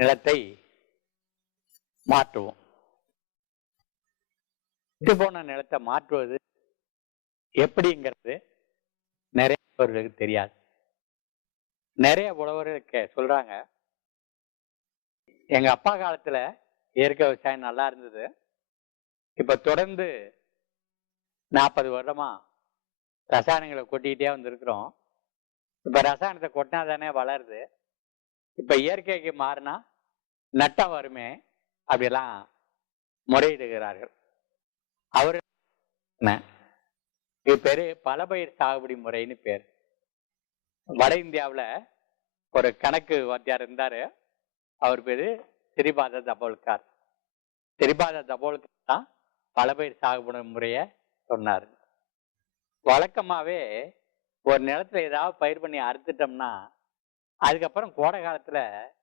நிலத்தை மாற்றுவோம். விட்டு போன நிலத்தை மாற்றுவது எப்படிங்கிறது நிறைய பேருக்கு தெரியாது. நிறைய உழவர்களுக்கு சொல்றாங்க. எங்க அப்பா காலத்துல இயற்கை விவசாயம் நல்லா இருந்தது. இப்ப தொடர்ந்து நாற்பது வருடமா ரசாயனங்களை கொட்டிக்கிட்டே வந்திருக்கிறோம். இப்ப ரசாயனத்தை கொட்டினா தானே வளருது. இப்ப இயற்கைக்கு மாறினா நட்டம் வருமே அப்படியெல்லாம் முறையிடுகிறார்கள். அவர் என்ன? இது பேரு பலபயிர் சாகுபடி முறைன்னு பேர். வட இந்தியாவில் ஒரு கணக்கு வாத்தியார் இருந்தார். அவர் பேர் திரிபாத தபோல்கார். திரிபாத தபோல்கார் தான் பலபயிர் சாகுபடி முறையை சொன்னார். வழக்கமாகவே ஒரு நிலத்துல ஏதாவது பயிர் பண்ணி அறுத்துட்டோம்னா அதுக்கப்புறம் கோடை காலத்தில்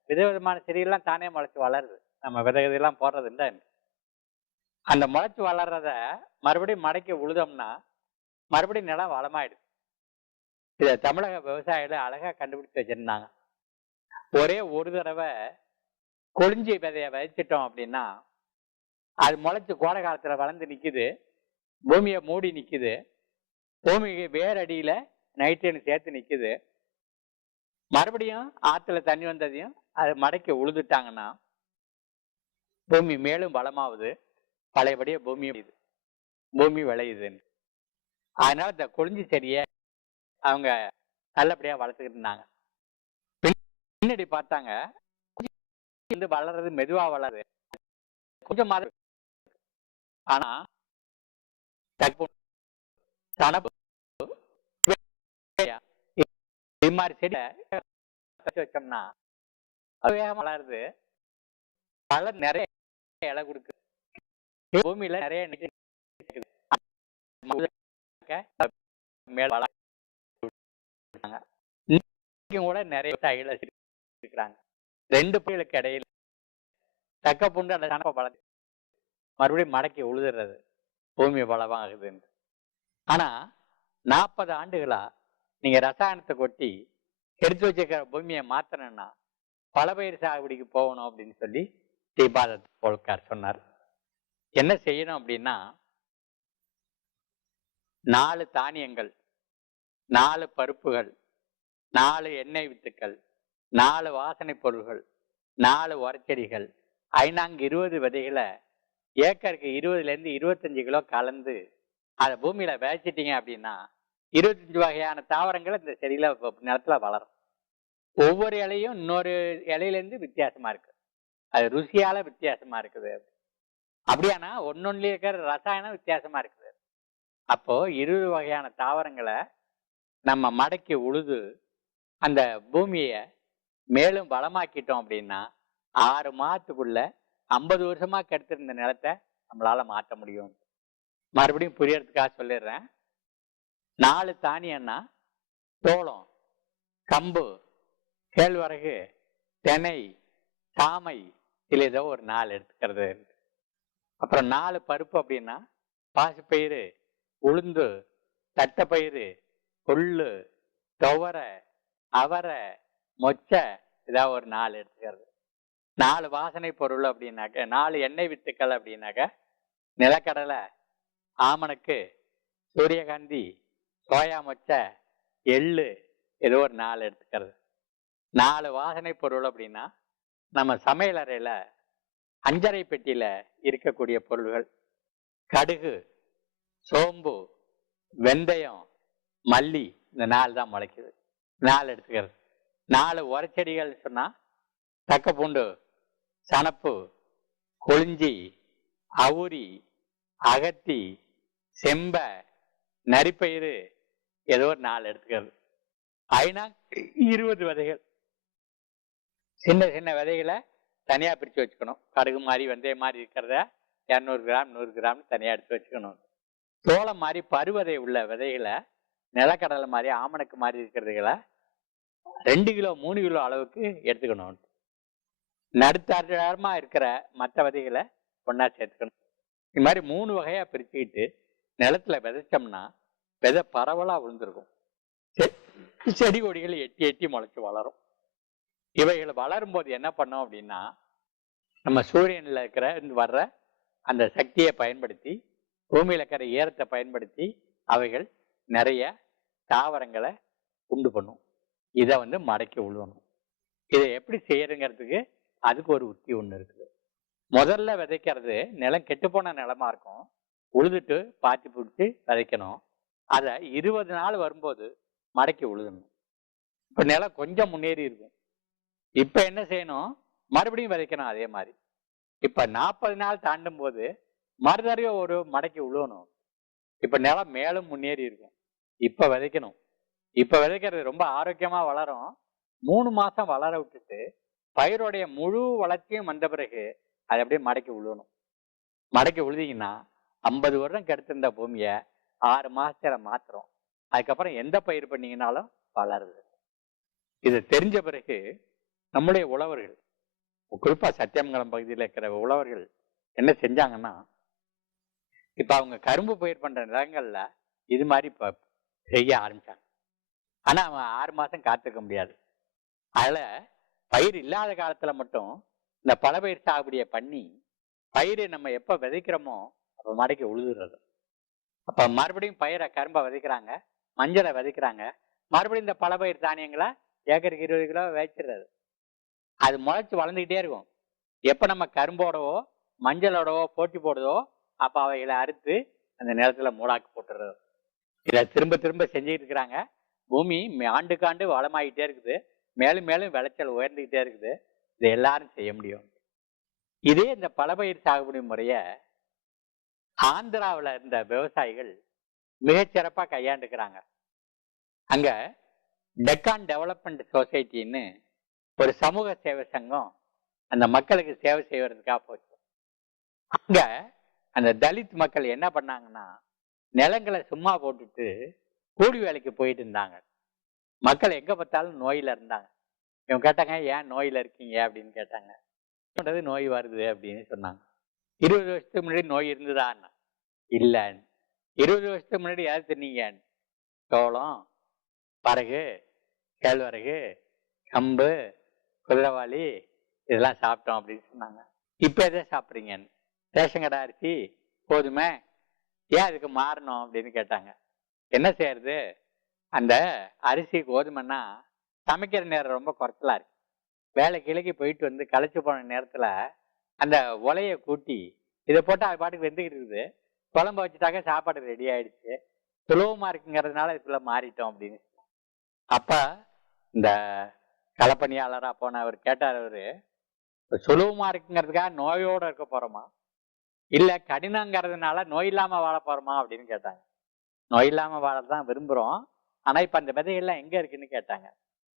விதவிதமான செடிகள்லாம் தானே முளைச்சி வளருது. நம்ம விதை விதையெல்லாம் போடுறது இல்லை அந்த முளைச்சி வளர்றத மறுபடியும் மடக்கி உழுதோம்னா மறுபடியும் நிலம் வளமாயிடுது. இதை தமிழக விவசாயிகள் அழகாக கண்டுபிடிச்சு வச்சிருந்தாங்க. ஒரே ஒரு தடவை கொழிஞ்சி விதையை விதைச்சிட்டோம் அப்படின்னா அது முளைச்சி கோடை காலத்தில் வளர்ந்து நிற்கிது பூமியை மூடி நிற்கிது பூமிக்கு வேரடியில நைட்ரஜன் சேர்த்து நிற்கிது மறுபடியும் ஆத்துல தண்ணி வந்ததையும் அது மடக்கி உழுதுட்டாங்கன்னா பூமி மேலும் பலமாவது பழையபடியே பூமி பூமி விளையுதுன்னு அதனால இந்த கொழிஞ்சி செடியை அவங்க நல்லபடியா வளர்த்துக்கிட்டு இருந்தாங்க. பின்னாடி பார்த்தாங்க வந்து வளர்றது மெதுவா வளருது. கொஞ்சம் மாத ஆனா தனப்பு சனப்பு இது மாதிரி செடி வச்சோம்னா அது வேகமா வளருது. பல நிறைய இலை கொடுக்குது. பூமியில நிறைய மேல கூட நிறைய விவசாயிகள் இருக்கிறாங்க ரெண்டு புயலுக்கு இடையில தக்க புண்டு அந்த கணப்பை வளர்ந்து மறுபடியும் மடக்கி உழுதுறது. பூமி பலமாகுதுன்னு ஆனா நாற்பது ஆண்டுகளா நீங்க ரசாயனத்தை கொட்டி எடுத்து வச்சிருக்கிற பூமியை மாத்தணும்னா பலபயிர் சாகுபடிக்கு போகணும் அப்படின்னு சொல்லி தீபாத போல்கார் சொன்னார். என்ன செய்யணும் அப்படின்னா நாலு தானியங்கள் நாலு பருப்புகள் நாலு எண்ணெய் வித்துக்கள் நாலு வாசனை பொருள்கள் நாலு உரச்செடிகள் ஐநாங்கு இருபது விதைகளை ஏக்கருக்கு இருபதுல இருந்து இருபத்தஞ்சு கிலோ கலந்து அதை பூமியில விதைச்சிட்டீங்க அப்படின்னா இருபத்தஞ்சு வகையான தாவரங்கள் இந்த செடியில நிலத்துல வளரும். ஒவ்வொரு இலையும் இன்னொரு இலையிலேருந்து வித்தியாசமாக வித்தியாசமா இருக்கு. அது ருசியால வித்தியாசமா இருக்குது. அப்படியானா ஒன்னொன்னுல இருக்கிற ரசாயனம் வித்தியாசமா இருக்குது. அப்போ இருபது வகையான தாவரங்களை நம்ம மடக்கி உழுது அந்த பூமியை மேலும் வளமாக்கிட்டோம் அப்படின்னா ஆறு மாதத்துக்குள்ள ஐம்பது வருஷமா கெடுத்திருந்த நிலத்தை நம்மளால மாற்ற முடியும். மறுபடியும் புரியறதுக்காக சொல்லிடுறேன். நாலு தானியம்னா சோளம் கம்பு கேழ்வரகு தெனை சாமை இதில் ஏதோ ஒரு நாலு எடுத்துக்கிறது. அப்புறம் நாலு பருப்பு அப்படின்னா பாசிப்பயிறு உளுந்து தட்டைப்பயிறு கொள்ளு துவரை அவரை மொச்சை ஏதாவது ஒரு நாலு எடுத்துக்கிறது. நாலு வாசனை பொருள் அப்படின்னாக்க நாலு எண்ணெய் வித்துக்கள் அப்படின்னாக்க நிலக்கடலை ஆமணக்கு சூரியகாந்தி சோயா மொச்சை எள்ளு ஏதோ ஒரு நாலு எடுத்துக்கிறது. நாலு வாசனை பொருள் அப்படின்னா நம்ம சமையல் அஞ்சரை பெட்டியில் இருக்கக்கூடிய பொருள்கள். கடுகு சோம்பு வெந்தயம் மல்லி இந்த நாலு தான் முளைக்குது. நாலு எடுத்துக்கிறது. நாலு உரச்செடிகள் சொன்னால் தக்கப்பூண்டு சணப்பு கொளிஞ்சி அவுரி அகத்தி செம்ப நரிப்பயிறு ஏதோ ஒரு நாலு எடுத்துக்கிறது. ஐநா இருபது விதைகள். சின்ன சின்ன விதைகளை தனியா பிரிச்சு வச்சுக்கணும். கடுகு மாதிரி வெந்தய மாதிரி இருக்கிறத இரநூறு கிராம் நூறு கிராம் தனியா எடுத்து வச்சுக்கணும். சோளம் மாதிரி பருவதை உள்ள விதைகளை நிலக்கடலை மாதிரி ஆமணக்கு மாதிரி இருக்கிறதுகளை ரெண்டு கிலோ மூணு கிலோ அளவுக்கு எடுத்துக்கணும். நடுத்தரமா இருக்கிற மற்ற விதைகளை ஒன்றா சேர்த்துக்கணும். இது மாதிரி மூணு வகையா பிரிச்சுக்கிட்டு நிலத்துல விதைச்சோம்னா விதை பரவலாக விழுந்திருக்கும். செ- செடி கொடிகள் எட்டி எட்டி முளைச்சி வளரும். இவைகள் வளரும் போது என்ன பண்ணோம் அப்படின்னா நம்ம சூரியனில் இருக்கிற இருந்து வர்ற அந்த சக்தியை பயன்படுத்தி பூமியில் இருக்கிற ஈரத்தை பயன்படுத்தி அவைகள் நிறைய தாவரங்களை உண்டு பண்ணும். இதை வந்து மடக்கி விழுவணும் இதை எப்படி செய்யறங்கிறதுக்கு அதுக்கு ஒரு உத்தி ஒன்று இருக்குது. முதல்ல விதைக்கிறது நிலம் கெட்டுப்போன நிலமா இருக்கும். உழுதுட்டு பாத்தி பிடிச்சி விதைக்கணும். அதை இருபது நாள் வரும்போது மடக்கி உழுதணும். இப்போ நிலம் கொஞ்சம் முன்னேறி இருக்கும். இப்போ என்ன செய்யணும்? மறுபடியும் விதைக்கணும் அதே மாதிரி. இப்போ நாற்பது நாள் தாண்டும் போது மறுதடவையும் ஒரு மடக்கி உழுவணும். இப்போ நிலம் மேலும் முன்னேறி இருக்கும். இப்போ விதைக்கணும். இப்போ விதைக்கிறது ரொம்ப ஆரோக்கியமா வளரும். மூணு மாசம் வளர விட்டுட்டு பயிரோடைய முழு வளர்ச்சியும் வந்த பிறகு அதை அப்படியே மடக்கி உழுவணும். மடக்கி உழுதிங்கன்னா ஐம்பது வருடம் கெடுத்திருந்த பூமியை ஆறு மாசத்துல மாத்துறோம் அதுக்கப்புறம் எந்த பயிர் பண்ணீங்கனாலும் வளருது. இது தெரிஞ்ச பிறகு நம்முடைய உழவர்கள் குறிப்பா சத்தியமங்கலம் பகுதியில் இருக்கிற உழவர்கள் என்ன செஞ்சாங்கன்னா இப்ப அவங்க கரும்பு பயிர் பண்ற நிலங்கள்ல இது மாதிரி இப்ப செய்ய ஆரம்பிச்சாங்க. ஆனா அவன் ஆறு மாசம் காத்திருக்க முடியாது. அதுல பயிர் இல்லாத காலத்துல மட்டும் இந்த பல பயிர் சாகுபடியை பண்ணி பயிரை நம்ம எப்ப விதைக்கிறோமோ அப்ப மடக்கி உழுதுறது. அப்போ மறுபடியும் பயிரை கரும்பை விதைக்கிறாங்க மஞ்சளை விதைக்கிறாங்க. மறுபடியும் இந்த பல பயிர் தானியங்களை ஏக்கருக்கு இருபது கிலோ விதைச்சிடுறது அது முளைச்சி வளர்ந்துக்கிட்டே இருக்கும். எப்போ நம்ம கரும்போடவோ மஞ்சளோடவோ போட்டி போடுதோ அப்போ அவைகளை அறுத்து அந்த நிலத்தில் மூடாக்கு போட்டுறது. இதை திரும்ப திரும்ப செஞ்சுக்கிட்டு இருக்கிறாங்க. பூமி ஆண்டுக்காண்டு வளமாகிட்டே இருக்குது. மேலும் மேலும் விளைச்சல் உயர்ந்துக்கிட்டே இருக்குது. இதை எல்லாரும் செய்ய முடியும். இதே இந்த பலபயிர் சாகுபடி முறையை ஆந்திராவில் இருந்த விவசாயிகள் மிகச்சிறப்பாக கையாண்டுக்கிறாங்க. அங்கே டெக்கான் டெவலப்மெண்ட் சொசைட்டின்னு ஒரு சமூக சேவை சங்கம் அந்த மக்களுக்கு சேவை செய்வதற்காக போச்சு. அங்கே அந்த தலித் மக்கள் என்ன பண்ணாங்கன்னா நிலங்களை சும்மா போட்டுட்டு கூலி வேலைக்கு போயிட்டு இருந்தாங்க. மக்கள் எங்கே பார்த்தாலும் நோயில் இருந்தாங்க. இவங்க கேட்டாங்க ஏன் நோயில் இருக்கீங்க? அப்படின்னு கேட்டாங்க. நோய் வருது அப்படின்னு சொன்னாங்க. இருபது வருஷத்துக்கு முன்னாடி நோய் இருந்ததான் இல்லைன்னு. இருபது வருஷத்துக்கு முன்னாடி யார் தின்னீங்க சோளம் பறகு கேழ்வரகு கம்பு குதிரவாளி இதெல்லாம் சாப்பிட்டோம் அப்படின்னு சொன்னாங்க. இப்போ எதை சாப்பிட்றீங்கன்னு? ரேஷன் கடை அரிசி போதுமே ஏன் அதுக்கு மாறணும் அப்படின்னு கேட்டாங்க. என்ன செய்யறது? அந்த அரிசி கோதுமைன்னா சமைக்கிற நேரம் ரொம்ப குறைச்சலா இருக்கு. வேலை கிழக்கி போயிட்டு வந்து களைச்சு போன நேரத்தில் அந்த ஒலையை கூட்டி இதை போட்டு அது பாட்டுக்கு வெந்துக்கிட்டு இருக்குது. குழம்பு வச்சுட்டாக்க சாப்பாடு ரெடி ஆயிடுச்சு. சுலபமா இருக்குங்கிறதுனால இதுக்குள்ளே மாறிட்டோம் அப்படின்னு. அப்போ அப்ப இந்த களப்பணியாளரா போன அவர் கேட்டார் அவரு "இப்ப சுலபமா இருக்குங்கிறதுக்காக நோயோட இருக்க போறோமா? இல்ல கடினங்கிறதுனால நோய் இல்லாம வாழ போறோமா? அப்படின்னு கேட்டாங்க. நோய் இல்லாம வாழதான் விரும்புறோம். ஆனா இப்ப அந்த விதைகள்லாம் எங்க இருக்குன்னு கேட்டாங்க.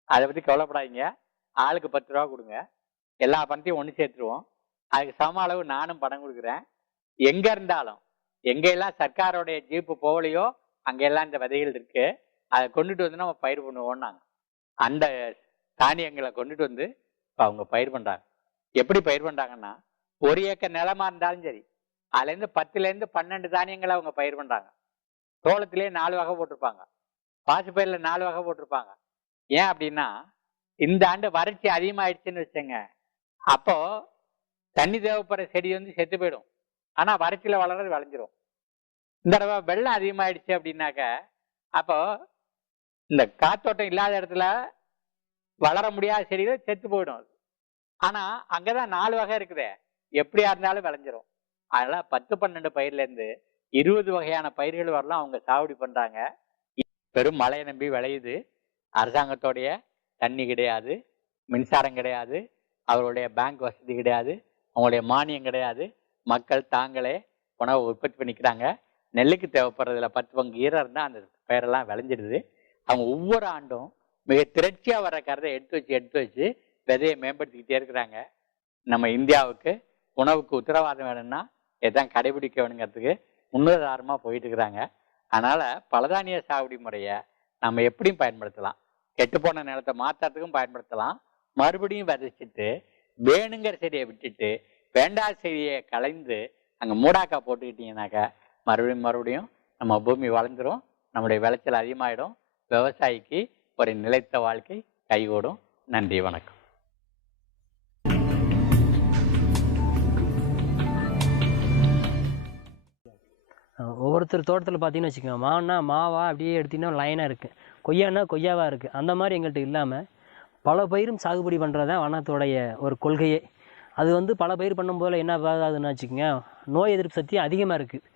அதை பத்தி கவலைப்படாதீங்க. ஆளுக்கு பத்து ரூபா கொடுங்க. எல்லா பணத்தையும் ஒன்று சேர்த்துருவோம். அதுக்கு சம அளவு நானும் பணம் கொடுக்குறேன். எங்க இருந்தாலும் எங்கெல்லாம் சர்க்காரோடைய ஜீப்பு போகலையோ அங்கெல்லாம் இந்த விதைகள் இருக்கு. அதை கொண்டுட்டு வந்து நம்ம பயிர் பண்ணுவோம்னாங்க. அந்த தானியங்களை கொண்டுட்டு வந்து இப்போ அவங்க பயிர் பண்ணுறாங்க எப்படி பயிர் பண்ணுறாங்கன்னா ஒரு ஏக்கர் நிலமா இருந்தாலும் சரி அதுலேருந்து பத்துலேருந்து பன்னெண்டு தானியங்களை அவங்க பயிர் பண்ணுறாங்க சோளத்திலே நாலு வகை போட்டிருப்பாங்க. பாசுப்பயிரில் நாலு வகை போட்டிருப்பாங்க. ஏன் அப்படின்னா இந்த ஆண்டு வறட்சி அதிகமாயிடுச்சுன்னு வச்சுங்க அப்போ தண்ணி தேவைப்படுற செடி வந்து செத்து போயிடும். ஆனால் வறட்சியில் வளர்றது விளைஞ்சிரும். இந்த தடவை வெள்ளம் அதிகமாயிடுச்சு அப்படின்னாக்க அப்போ இந்த காத்தோட்டம் இல்லாத இடத்துல வளர முடியாத செடிகள் செத்து போயிடும் அது. அங்கே தான் நாலு வகை இருக்குதே. எப்படியா இருந்தாலும் விளைஞ்சிரும். அதனால் பத்து பன்னெண்டு பயிர்லேருந்து இருபது வகையான பயிர்கள் வரலாம் அவங்க சாவடி பண்ணுறாங்க பெரும் மழையை நம்பி விளையுது. அரசாங்கத்தோடைய தண்ணி கிடையாது மின்சாரம் கிடையாது அவருடைய பேங்க் வசதி கிடையாது. அவங்களுடைய மானியம் கிடையாது. மக்கள் தாங்களே உணவை உற்பத்தி பண்ணிக்கிறாங்க. நெல்லுக்கு தேவைப்படுறதுல பத்து பங்கு ஈரம் அந்த பயிரெல்லாம் விளைஞ்சிடுது. அவங்க ஒவ்வொரு ஆண்டும் மிக திரட்சியாக வர கருதை எடுத்து வச்சு எடுத்து வச்சு விதையை மேம்படுத்திக்கிட்டே இருக்கிறாங்க. நம்ம இந்தியாவுக்கு உணவுக்கு உத்தரவாதம் வேணும்னா இதான் கடைபிடிக்க வேணுங்கிறதுக்கு முன்னுதாரணமாக போயிட்டு இருக்கிறாங்க. அதனால் பலதானிய சாகுடி முறையை நம்ம எப்படியும் பயன்படுத்தலாம். கெட்டுப்போன நிலத்தை மாற்றுறதுக்கும் பயன்படுத்தலாம். மறுபடியும் விதைச்சிட்டு வேணுங்கிற செடியை விட்டுட்டு வேண்டா செடியை கலைந்து அங்கே மூடாக்கா போட்டுக்கிட்டிங்கனாக்கா மறுபடியும் மறுபடியும் நம்ம பூமி வளர்ந்துடும் நம்முடைய விளைச்சல் அதிகமாகிடும் விவசாயிக்கு ஒரு நிலைத்த வாழ்க்கை கைகூடும். நன்றி வணக்கம். ஒவ்வொருத்தர் தோட்டத்தில் பார்த்தீங்கன்னா வச்சுக்கோங்க மாவுனா மாவாக அப்படியே எடுத்திங்கன்னா லைனாக இருக்குது கொய்யானா கொய்யாவாக இருக்குது அந்த மாதிரி எங்கள்கிட்ட இல்லாமல் பல பயிரும் சாகுபடி பண்ணுறது தான் வனத்தோடைய ஒரு கொள்கையே. அது வந்து பல பயிர் பண்ணும்போது என்ன ஆகுதுன்னு வச்சுக்கோங்க நோய் எதிர்ப்பு சக்தி அதிகமாக இருக்குது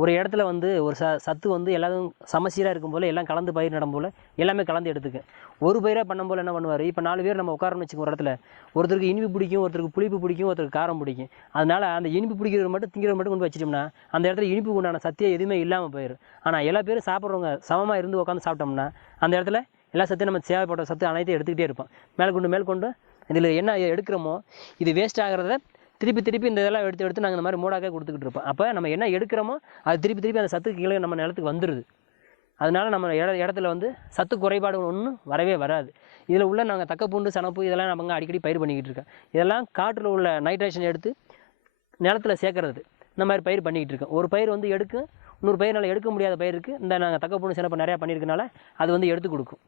ஒரு இடத்துல வந்து ஒரு ச சத்து வந்து எல்லாரும் சமசீராக இருக்கும் போல் எல்லாம் கலந்து பயிர் நடும் போல் எல்லாமே கலந்து எடுத்துக்க. ஒரு பயிராக பண்ணும் போல் என்ன பண்ணுவார்? இப்போ நாலு பேர் நம்ம உட்காரன்னு வச்சுக்கோ ஒரு இடத்துல. ஒருத்தருக்கு இனிப்பு பிடிக்கும் ஒருத்தருக்கு புளிப்பு பிடிக்கும் ஒருத்தருக்கு காரம் பிடிக்கும். அதனால அந்த இனிப்பு பிடிக்கிறது மட்டும் திங்கிறது மட்டும் கொண்டு வச்சிட்டோம்னா அந்த இடத்துல இனிப்பு உண்டான சத்தியே எதுவுமே இல்லாமல் போயிடும் ஆனால் எல்லா பேரும் சாப்பிட்றவங்க சமமாக இருந்து உட்காந்து சாப்பிட்டோம்னா அந்த இடத்துல எல்லா சத்தையும் நம்ம தேவைப்பட்ட சத்து அனைத்தையும் எடுத்துக்கிட்டே இருப்போம். மேற்கொண்டு மேற்கொண்டு இதில் என்ன எடுக்கிறோமோ இது வேஸ்ட் ஆகிறத திருப்பி திருப்பி இந்த இதெல்லாம் எடுத்து எடுத்து நாங்கள் இந்த மாதிரி மூடாக கொடுத்துக்கிட்டு இருப்போம். அப்போ நம்ம என்ன எடுக்கிறோமோ அது திருப்பி திருப்பி அந்த சத்துக்கு கீழே நம்ம நிலத்துக்கு வந்துடுது அதனால நம்ம இட இடத்துல வந்து சத்து குறைபாடு ஒன்றும் வரவே வராது. இதில் உள்ள நாங்கள் தக்கப்பூண்டு சனப்பு இதெல்லாம் நம்ம அடிக்கடி பயிர் பண்ணிக்கிட்டு இருக்கோம். இதெல்லாம் காட்டில் உள்ள நைட்ரேஷன் எடுத்து நிலத்துல சேர்க்கறது. இந்த மாதிரி பயிர் பண்ணிக்கிட்டு இருக்கோம். ஒரு பயிர் வந்து எடுக்கும் இன்னொரு பயிர்னால எடுக்க முடியாத பயிருக்கு இந்த நாங்கள் தக்கப்பூண்டு சிறப்பு நிறையா பண்ணியிருக்கனால அது வந்து எடுத்து கொடுக்கும்.